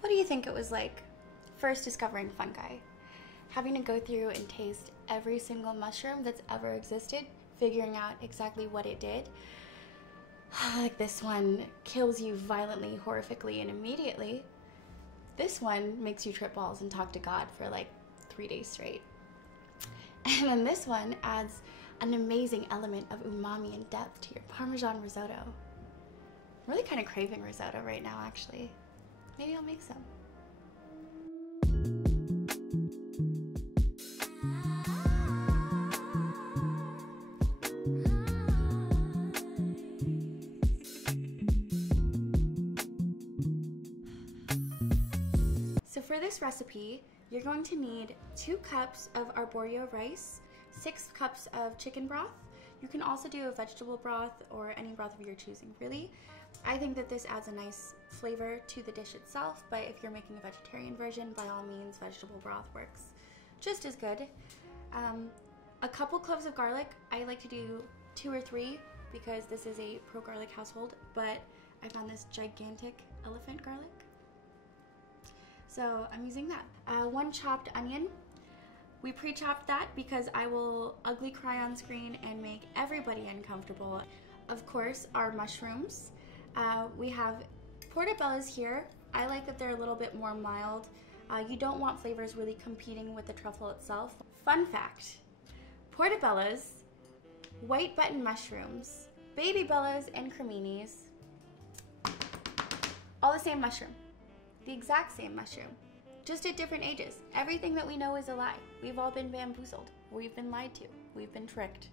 What do you think it was like first discovering fungi? Having to go through and taste every single mushroom that's ever existed, figuring out exactly what it did. Like this one kills you violently, horrifically, and immediately. This one makes you trip balls and talk to God for like 3 days straight. And then this one adds an amazing element of umami and depth to your Parmesan risotto. I'm really kind of craving risotto right now, actually. Maybe I'll make some. So for this recipe, you're going to need 2 cups of arborio rice, 6 cups of chicken broth. You can also do a vegetable broth or any broth of your choosing, really. I think that this adds a nice flavor to the dish itself, but if you're making a vegetarian version, by all means, vegetable broth works just as good. A couple cloves of garlic. I like to do 2 or 3 because this is a pro-garlic household, but I found this gigantic elephant garlic, so I'm using that. 1 chopped onion. We pre-chopped that because I will ugly cry on screen and make everybody uncomfortable. Of course, our mushrooms. We have portobellos here. I like that they're a little bit more mild. You don't want flavors really competing with the truffle itself. Fun fact, portobellos, white button mushrooms, baby bellas, and creminis, all the same mushroom. The exact same mushroom, just at different ages. Everything that we know is a lie. We've all been bamboozled. We've been lied to. We've been tricked.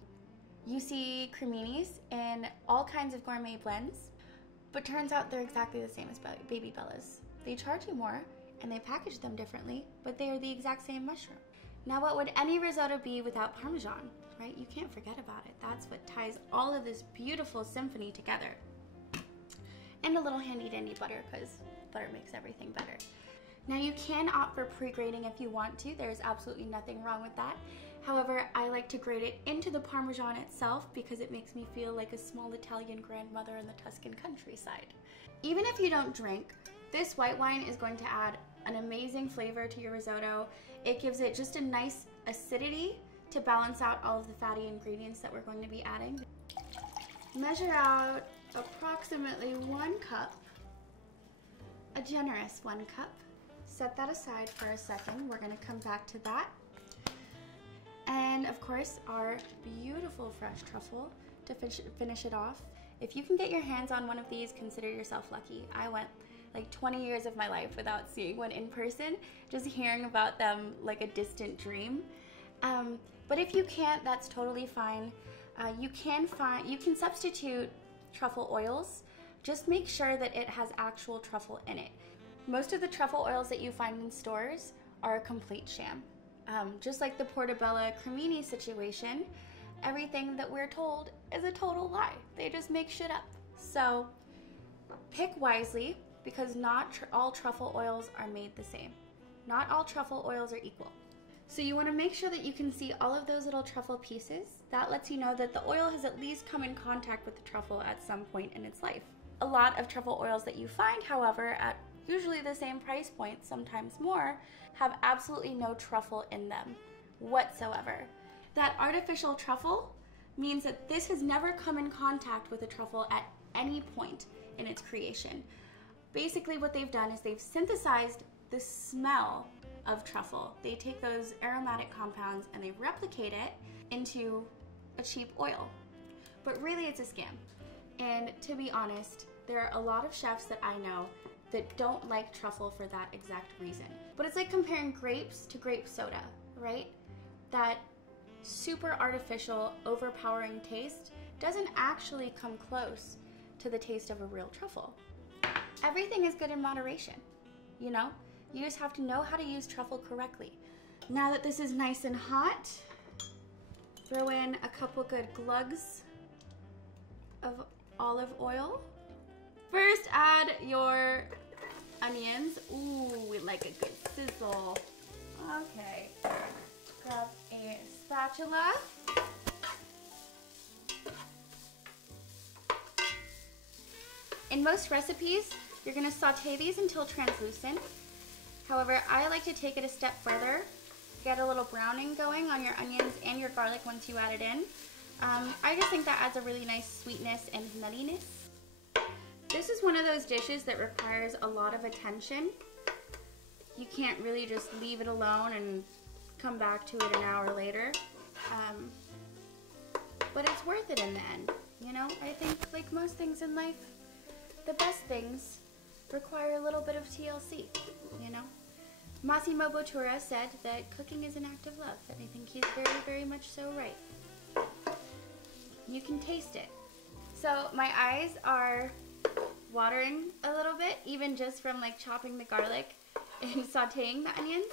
You see creminis in all kinds of gourmet blends, but turns out they're exactly the same as baby bellas. They charge you more and they package them differently, but they are the exact same mushroom. Now, what would any risotto be without Parmesan, right? You can't forget about it. That's what ties all of this beautiful symphony together. And a little handy dandy butter, because butter makes everything better. Now, you can opt for pre-grating if you want to. There's absolutely nothing wrong with that. However, I like to grate it into the Parmesan itself because it makes me feel like a small Italian grandmother in the Tuscan countryside. Even if you don't drink, this white wine is going to add an amazing flavor to your risotto. It gives it just a nice acidity to balance out all of the fatty ingredients that we're going to be adding. Measure out approximately 1 cup, a generous 1 cup. Set that aside for a second. We're gonna come back to that. And of course, our beautiful fresh truffle to finish it off. If you can get your hands on one of these, consider yourself lucky. I went like 20 years of my life without seeing one in person, just hearing about them like a distant dream. But if you can't, that's totally fine. You can substitute truffle oils. Just make sure that it has actual truffle in it. Most of the truffle oils that you find in stores are a complete sham. Just like the portobello cremini situation, everything that we're told is a total lie. They just make shit up. So pick wisely, because not all truffle oils are made the same. Not all truffle oils are equal. So you want to make sure that you can see all of those little truffle pieces. That lets you know that the oil has at least come in contact with the truffle at some point in its life. A lot of truffle oils that you find, however, at usually the same price point, sometimes more, have absolutely no truffle in them whatsoever. That artificial truffle means that this has never come in contact with a truffle at any point in its creation. Basically what they've done is they've synthesized the smell of truffle. They take those aromatic compounds and they replicate it into a cheap oil. But really it's a scam. And to be honest, there are a lot of chefs that I know that don't like truffle for that exact reason. But it's like comparing grapes to grape soda, right? That super artificial, overpowering taste doesn't actually come close to the taste of a real truffle. Everything is good in moderation, you know? You just have to know how to use truffle correctly. Now that this is nice and hot, throw in a couple good glugs of olive oil. First, add your onions. Ooh, we like a good sizzle. Okay, grab a spatula. In most recipes, You're gonna saute these until translucent. However, I like to take it a step further. Get a little browning going on your onions and your garlic once you add it in. I just think that adds a really nice sweetness and nuttiness. This is one of those dishes that requires a lot of attention. You can't really just leave it alone and come back to it an hour later. But it's worth it in the end. You know, I think like most things in life, the best things require a little bit of TLC, you know? Massimo Bottura said that cooking is an act of love, and I think he's very, very much so right. You can taste it. So my eyes are watering a little bit, even just from like chopping the garlic and sauteing the onions.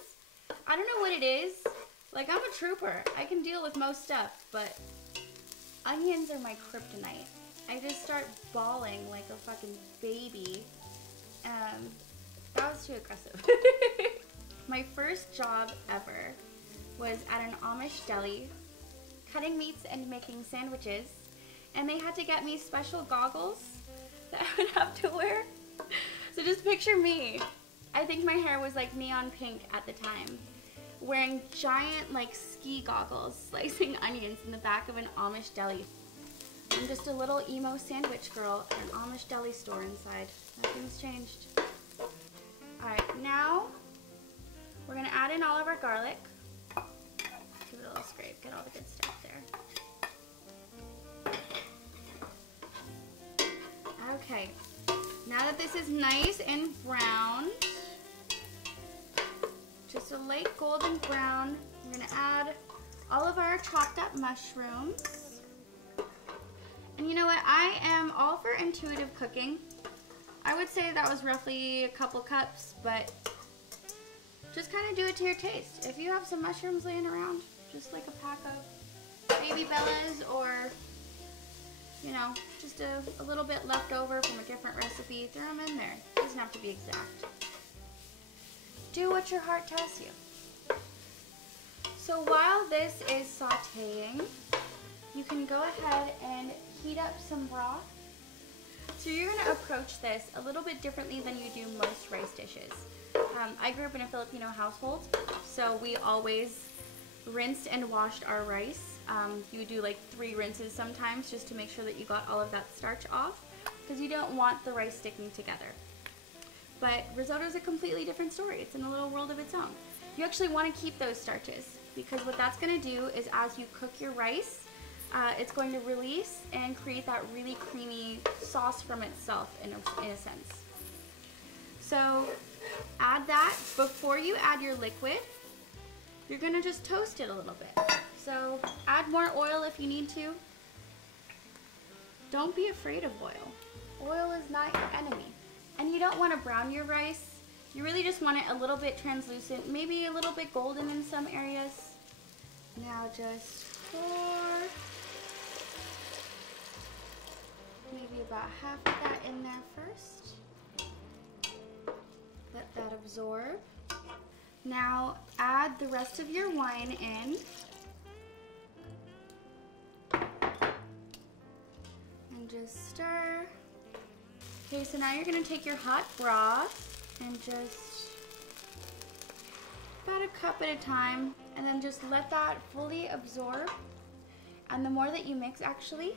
I don't know what it is. Like, I'm a trooper. I can deal with most stuff, but onions are my kryptonite. I just start bawling like a fucking baby. That was too aggressive. My first job ever was at an Amish deli, cutting meats and making sandwiches, and they had to get me special goggles that I would have to wear. So just picture me. I think my hair was like neon pink at the time, wearing giant like ski goggles, slicing onions in the back of an Amish deli. I'm just a little emo sandwich girl at an Amish deli store inside. Nothing's changed. Alright, now we're going to add in all of our garlic. Give it a little scrape, get all the good stuff there. Okay, now that this is nice and brown, just a light golden brown, we're going to add all of our chopped up mushrooms. And you know what, I am all for intuitive cooking. I would say that was roughly a couple cups, but just kind of do it to your taste. If you have some mushrooms laying around, just like a pack of baby bellas, or, you know, just a little bit left over from a different recipe, throw them in there. It doesn't have to be exact. Do what your heart tells you. So while this is sauteing, you can go ahead and heat up some broth. So you're going to approach this a little bit differently than you do most rice dishes. I grew up in a Filipino household, so we always rinsed and washed our rice. You would do like 3 rinses sometimes just to make sure that you got all of that starch off, because you don't want the rice sticking together. But risotto is a completely different story. It's in a little world of its own. You actually want to keep those starches, because what that's going to do is as you cook your rice, it's going to release and create that really creamy sauce from itself in a sense. So add that. Before you add your liquid, you're going to just toast it a little bit. So add more oil if you need to. Don't be afraid of oil. Oil is not your enemy. And you don't want to brown your rice. You really just want it a little bit translucent, maybe a little bit golden in some areas. Now just pour maybe about half of that in there first. Let that absorb. Now add the rest of your wine in. And just stir. Okay, so now you're going to take your hot broth and just about a cup at a time, and then just let that fully absorb. And the more that you mix, actually,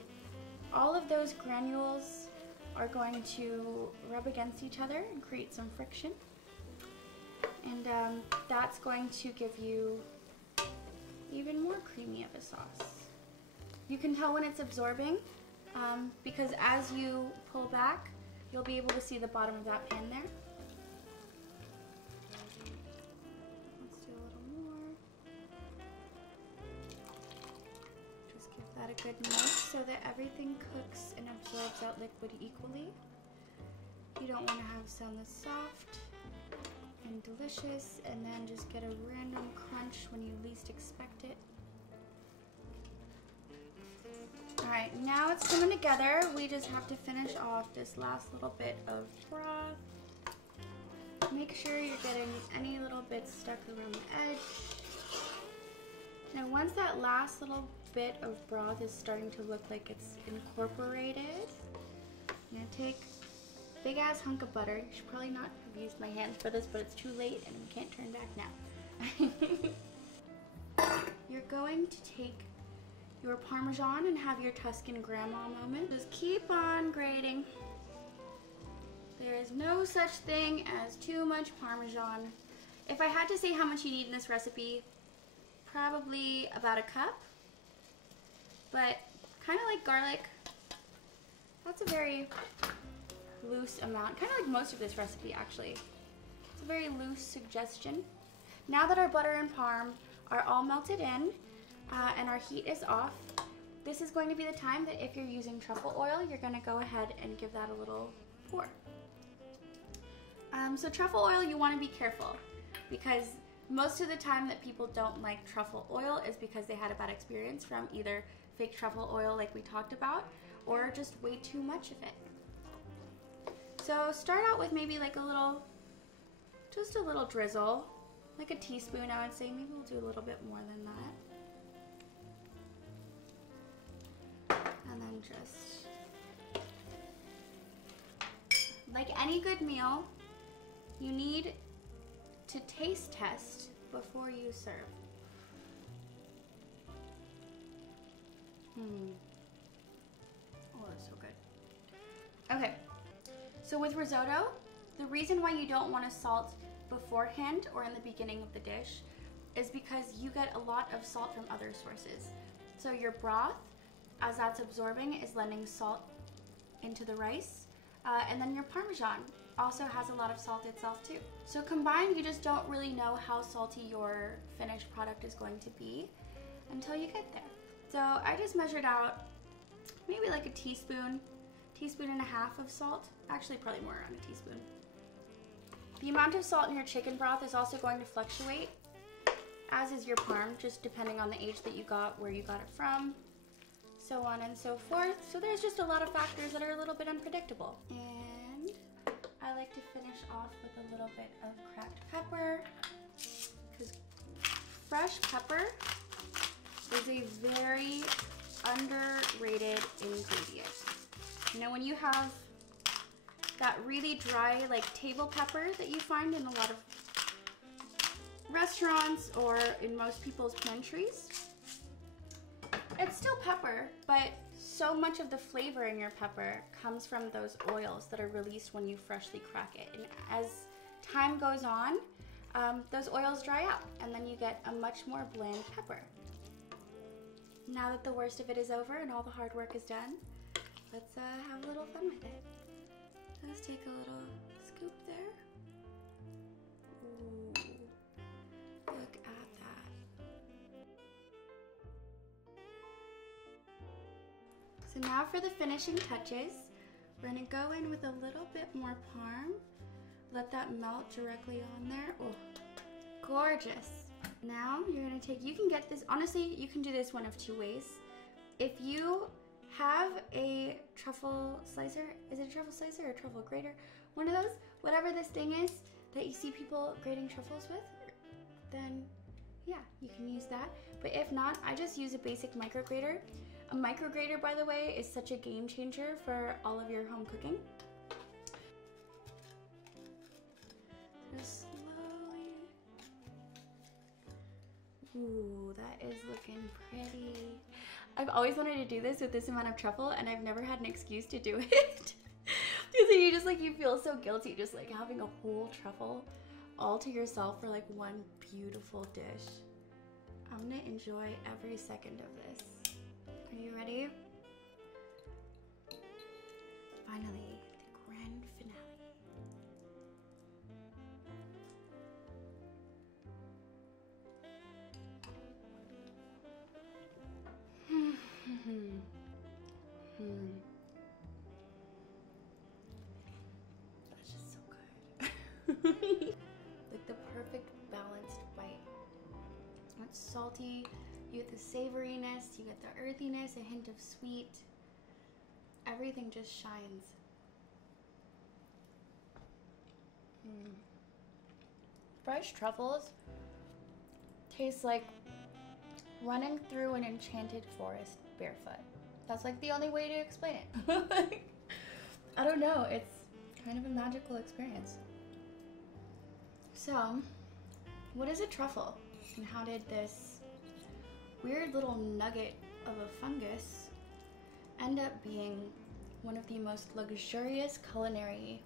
all of those granules are going to rub against each other and create some friction. And that's going to give you even more creamy of a sauce. You can tell when it's absorbing because as you pull back, you'll be able to see the bottom of that pan there. Let's do a little more. Just give that a good mix so that everything cooks and absorbs that liquid equally. You don't want to have some that's soft and delicious and then just get a random crunch when you least expect it. Alright, now it's coming together. We just have to finish off this last little bit of broth. Make sure you're getting any little bits stuck around the edge. Now once that last little bit of broth is starting to look like it's incorporated, I'm going to take big ass hunk of butter. You should probably not have used my hands for this, but it's too late and we can't turn back now. You're going to take your Parmesan and have your Tuscan grandma moment. Just keep on grating. There is no such thing as too much Parmesan. If I had to say how much you need in this recipe, probably about a cup. But kind of like garlic, that's a very loose amount. Kind of like most of this recipe, actually. It's a very loose suggestion. Now that our butter and parm are all melted in and our heat is off, this is going to be the time that if you're using truffle oil, you're going to go ahead and give that a little pour. So truffle oil, you want to be careful because most of the time that people don't like truffle oil is because they had a bad experience from either fake truffle oil like we talked about or just way too much of it. So start out with maybe like a little, just a little drizzle, like a teaspoon I would say. Maybe we'll do a little bit more than that. And then just, like any good meal, you need to taste test before you serve. Oh, that's so good. Okay, so with risotto, the reason why you don't want to salt beforehand or in the beginning of the dish is because you get a lot of salt from other sources. So your broth, as that's absorbing, is lending salt into the rice, and then your Parmesan also has a lot of salt itself too. So combined, you just don't really know how salty your finished product is going to be until you get there. So I just measured out maybe like a teaspoon and a half of salt. Actually, probably more, around a teaspoon. The amount of salt in your chicken broth is also going to fluctuate, as is your parm, just depending on the age that you got, where you got it from, so on and so forth. So there's just a lot of factors that are a little bit unpredictable. And I like to finish off with a little bit of cracked pepper, because fresh pepper is a very underrated ingredient. You know, when you have that really dry, like table pepper that you find in a lot of restaurants or in most people's pantries, it's still pepper, but so much of the flavor in your pepper comes from those oils that are released when you freshly crack it. And as time goes on, those oils dry out, and then you get a much more bland pepper. Now that the worst of it is over and all the hard work is done, let's have a little fun with it. Let's take a little scoop there. Ooh, look at that. So now for the finishing touches, we're gonna go in with a little bit more parm. Let that melt directly on there. Oh, gorgeous. Now you're gonna take, you can get this, honestly, you can do this one of two ways. If you have a truffle slicer, is it a truffle slicer or a truffle grater? One of those, whatever this thing is that you see people grating truffles with, then yeah, you can use that. But if not, I just use a basic micro grater. A micro grater, by the way, is such a game changer for all of your home cooking. Just slowly. Ooh, that is looking pretty. I've always wanted to do this with this amount of truffle, and I've never had an excuse to do it. Because you just like, you feel so guilty just like having a whole truffle all to yourself for like one beautiful dish. I'm gonna enjoy every second of this. Are you ready? Finally, the grand finale. That's just so good. Like the perfect balanced bite. It's salty, you get the savoriness, you get the earthiness, a hint of sweet. Everything just shines. Fresh truffles taste like running through an enchanted forest barefoot. That's like the only way to explain it. I don't know, it's kind of a magical experience. So, what is a truffle? And how did this weird little nugget of a fungus end up being one of the most luxurious culinary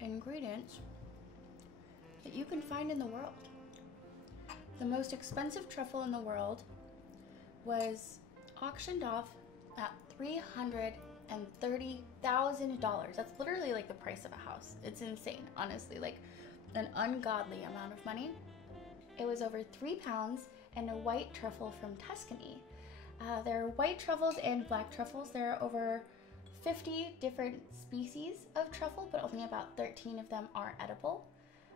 ingredients that you can find in the world? The most expensive truffle in the world was auctioned off at $330,000. That's literally like the price of a house. It's insane, honestly, like an ungodly amount of money. It was over 3 pounds and a white truffle from Tuscany. There are white truffles and black truffles. There are over 50 different species of truffle, but only about 13 of them are edible.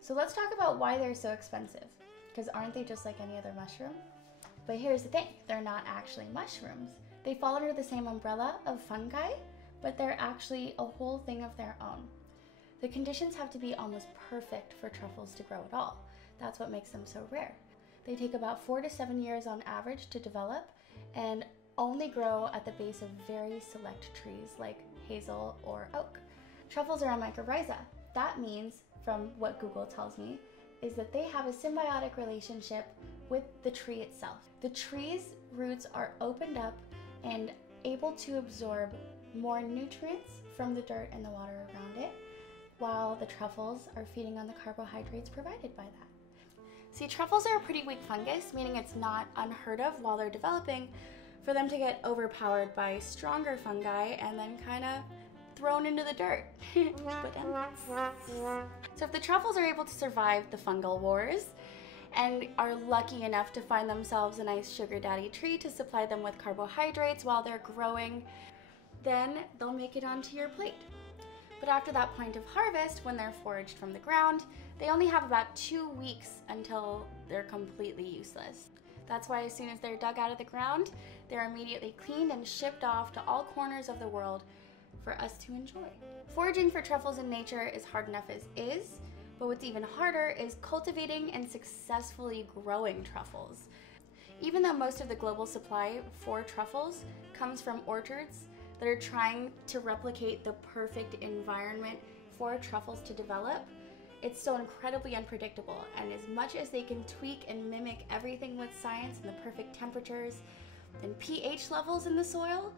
So let's talk about why they're so expensive, because aren't they just like any other mushroom? But here's the thing, they're not actually mushrooms. They fall under the same umbrella of fungi, but they're actually a whole thing of their own. The conditions have to be almost perfect for truffles to grow at all. That's what makes them so rare. They take about 4 to 7 years on average to develop and only grow at the base of very select trees like hazel or oak. Truffles are a mycorrhiza. That means, from what Google tells me, is that they have a symbiotic relationship with the tree itself. The tree's roots are opened up and able to absorb more nutrients from the dirt and the water around it, while the truffles are feeding on the carbohydrates provided by that. See, truffles are a pretty weak fungus, meaning it's not unheard of while they're developing for them to get overpowered by stronger fungi and then kind of thrown into the dirt. So if the truffles are able to survive the fungal wars and are lucky enough to find themselves a nice sugar daddy tree to supply them with carbohydrates while they're growing, then they'll make it onto your plate. But after that point of harvest, when they're foraged from the ground, they only have about 2 weeks until they're completely useless. That's why as soon as they're dug out of the ground, they're immediately cleaned and shipped off to all corners of the world for us to enjoy. Foraging for truffles in nature is hard enough as is, but what's even harder is cultivating and successfully growing truffles. Even though most of the global supply for truffles comes from orchards that are trying to replicate the perfect environment for truffles to develop, it's so incredibly unpredictable, and as much as they can tweak and mimic everything with science and the perfect temperatures and pH levels in the soil,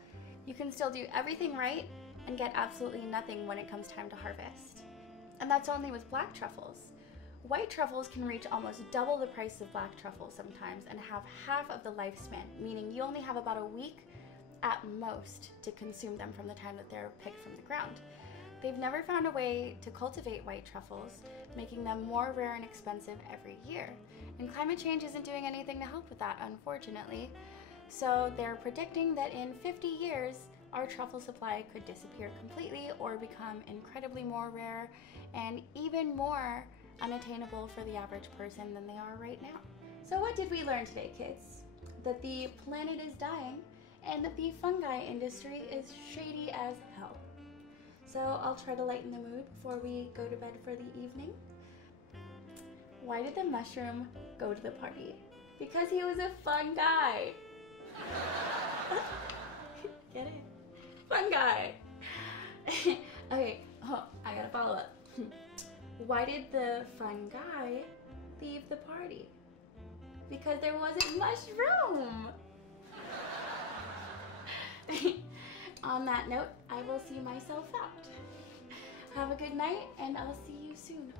you can still do everything right and get absolutely nothing when it comes time to harvest. And that's only with black truffles. White truffles can reach almost double the price of black truffles sometimes and have half of the lifespan, meaning you only have about a week at most to consume them from the time that they're picked from the ground. They've never found a way to cultivate white truffles, making them more rare and expensive every year. And climate change isn't doing anything to help with that, unfortunately. So they're predicting that in 50 years, our truffle supply could disappear completely or become incredibly more rare and even more unattainable for the average person than they are right now. So what did we learn today, kids? That the planet is dying and that the fungi industry is shady as hell. So I'll try to lighten the mood before we go to bed for the evening. Why did the mushroom go to the party? Because he was a fun guy. Get it? Fun guy. Okay, I gotta follow up. Why did the fun guy leave the party? Because there wasn't mushroom. On that note, I will see myself out. Have a good night, and I'll see you soon.